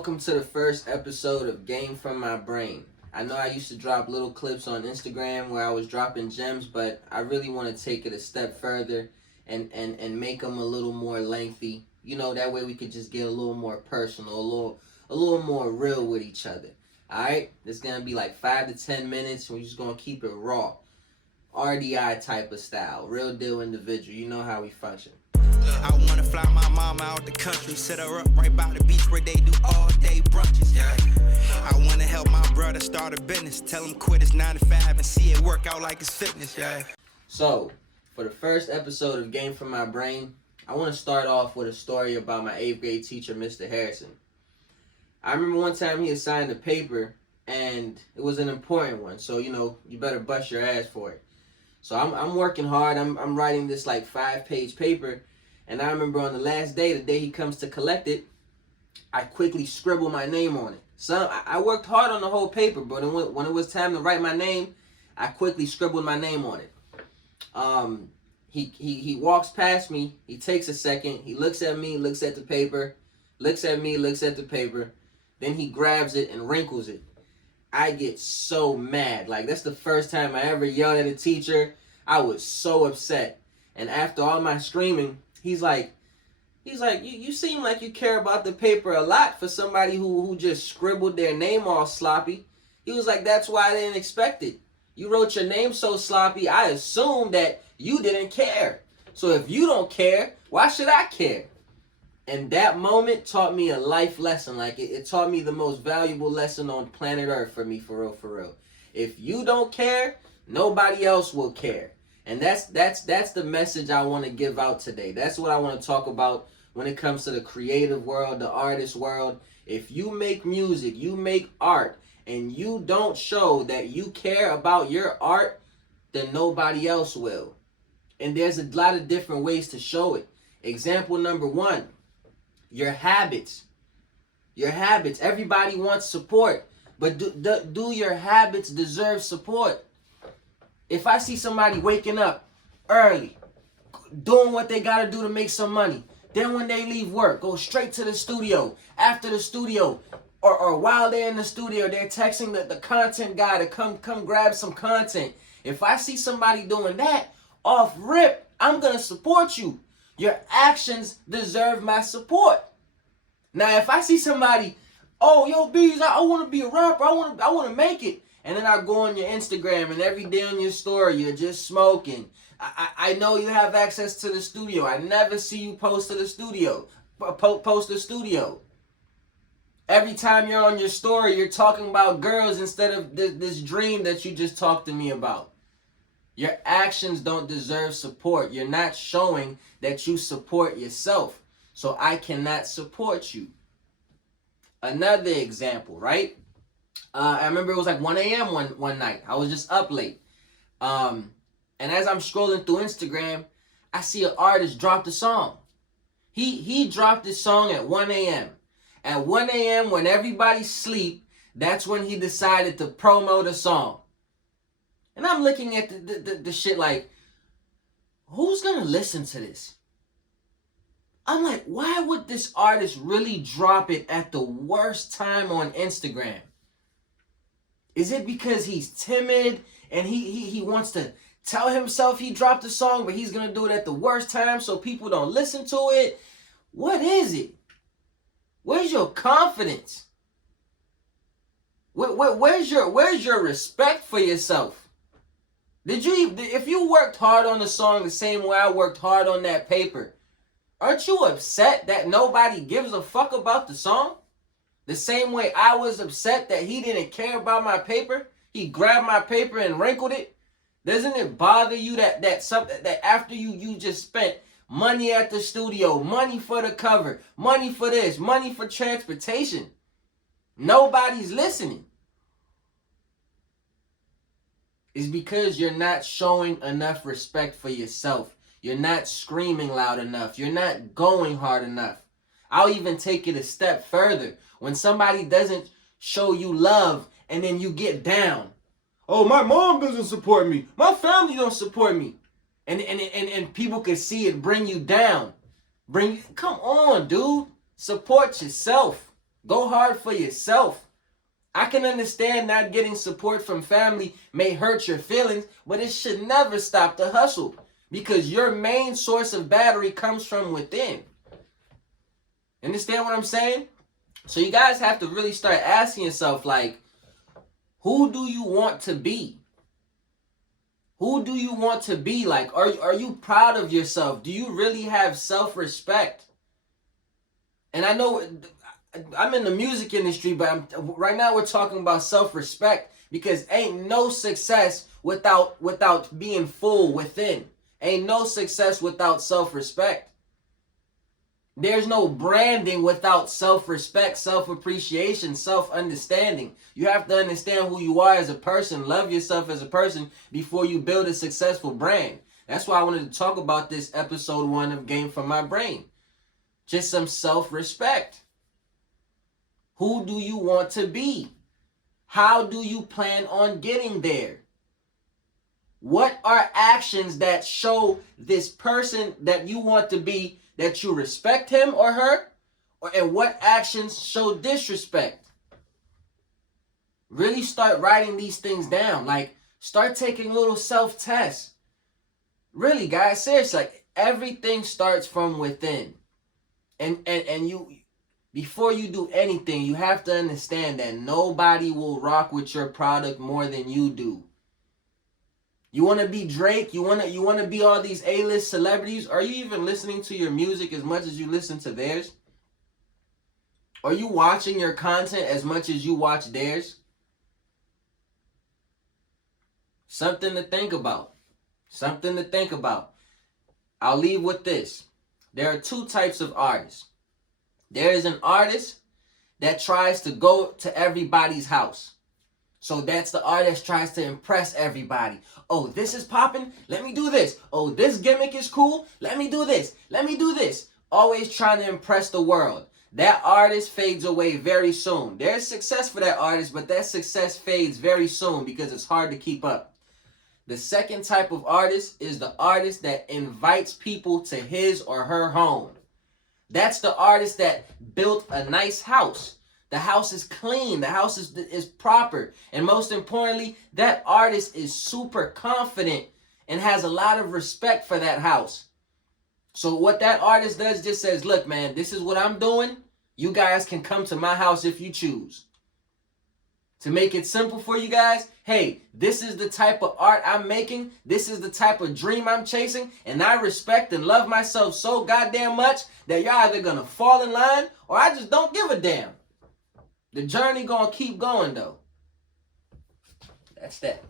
welcome to the first episode of Game From My Brain. I know I used to drop little clips on Instagram where I was dropping gems, but I really want to take it a step further and make them a little more lengthy. You know, that way we could just get a little more personal, a little more real with each other. Alright? It's going to be like 5 to 10 minutes, and we're just going to keep it raw. RDI type of style. Real deal individual. You know how we function. I wanna fly my mama out the country, set her up right by the beach where they do all day brunches. Yeah. I wanna help my brother start a business, tell him quit his 9 to 5 and see it work out like it's fitness. Yeah. So, for the first episode of Game From My Brain, I want to start off with a story about my 8th grade teacher, Mr. Harrison. I remember one time he assigned a paper, and it was an important one, so you better bust your ass for it. So I'm working hard. I'm writing this like 5-page paper. And I remember on the last day, the day he comes to collect it, I quickly scribble my name on it. So I worked hard on the whole paper, but when it was time to write my name, I quickly scribbled my name on it. He walks past me. He takes a second. He looks at me, looks at the paper, looks at me, looks at the paper. Then he grabs it and wrinkles it. I get so mad. Like, that's the first time I ever yelled at a teacher. I was so upset. And after all my screaming, He's like, you seem like you care about the paper a lot for somebody who just scribbled their name all sloppy. He was like, that's why I didn't expect it. You wrote your name so sloppy, I assumed that you didn't care. So if you don't care, why should I care? And that moment taught me a life lesson. Like, it taught me the most valuable lesson on planet Earth for me, for real. If you don't care, nobody else will care. And that's the message I want to give out today. That's what I want to talk about when it comes to the creative world, the artist world. If you make music, you make art, and you don't show that you care about your art, then nobody else will. And there's a lot of different ways to show it. Example number 1, your habits. Your habits. Everybody wants support, but do your habits deserve support? If I see somebody waking up early, doing what they got to do to make some money, then when they leave work, go straight to the studio, after the studio, or while they're in the studio, they're texting the content guy to come grab some content. If I see somebody doing that, off rip, I'm going to support you. Your actions deserve my support. Now, if I see somebody, oh, yo, Beez, I want to be a rapper, I want to make it. And then I go on your Instagram, and every day on your story, you're just smoking. I know you have access to the studio. I never see you post the studio. Every time you're on your story, you're talking about girls instead of this dream that you just talked to me about. Your actions don't deserve support. You're not showing that you support yourself. So I cannot support you. Another example, right? I remember it was like 1 a.m. one night. I was just up late. And as I'm scrolling through Instagram, I see an artist drop the song. He dropped this song at 1 a.m. At 1 a.m. when everybody's asleep, that's when he decided to promote a song. And I'm looking at the shit like, who's going to listen to this? I'm like, why would this artist really drop it at the worst time on Instagram? Is it because he's timid and he wants to tell himself he dropped a song, but he's going to do it at the worst time so people don't listen to it? What is it? Where's your confidence? Where's your respect for yourself? If you worked hard on the song the same way I worked hard on that paper, aren't you upset that nobody gives a fuck about the song? The same way I was upset that he didn't care about my paper. He grabbed my paper and wrinkled it. Doesn't it bother you that after you just spent money at the studio, money for the cover, money for this, money for transportation, nobody's listening? It's because you're not showing enough respect for yourself. You're not screaming loud enough. You're not going hard enough. I'll even take it a step further. When somebody doesn't show you love and then you get down. Oh, my mom doesn't support me. My family don't support me. And people can see it bring you down. Come on, dude. Support yourself. Go hard for yourself. I can understand not getting support from family may hurt your feelings, but it should never stop the hustle because your main source of battery comes from within. Understand what I'm saying? So you guys have to really start asking yourself, like, who do you want to be? Who do you want to be? Like, are you proud of yourself? Do you really have self-respect? And I know I'm in the music industry, but right now we're talking about self-respect because ain't no success without being full within. Ain't no success without self-respect. There's no branding without self-respect, self-appreciation, self-understanding. You have to understand who you are as a person, love yourself as a person before you build a successful brand. That's why I wanted to talk about this episode 1 of Game from My Brain. Just some self-respect. Who do you want to be? How do you plan on getting there? What are actions that show this person that you want to be that you respect him or her? And what actions show disrespect? Really start writing these things down. Like, start taking little self-tests. Really, guys, seriously, like, everything starts from within. And you, before you do anything, you have to understand that nobody will rock with your product more than you do. You want to be Drake? You want to be all these A-list celebrities? Are you even listening to your music as much as you listen to theirs? Are you watching your content as much as you watch theirs? Something to think about. Something to think about. I'll leave with this. There are 2 types of artists. There is an artist that tries to go to everybody's house. So that's the artist tries to impress everybody. Oh, this is popping? Let me do this. Oh, this gimmick is cool? Let me do this. Let me do this. Always trying to impress the world. That artist fades away very soon. There's success for that artist, but that success fades very soon because it's hard to keep up. The second type of artist is the artist that invites people to his or her home. That's the artist that built a nice house. The house is clean. The house is proper. And most importantly, that artist is super confident and has a lot of respect for that house. So what that artist does just says, look, man, this is what I'm doing. You guys can come to my house if you choose. To make it simple for you guys, hey, this is the type of art I'm making. This is the type of dream I'm chasing. And I respect and love myself so goddamn much that you're either going to fall in line or I just don't give a damn. The journey gonna keep going though. That's that.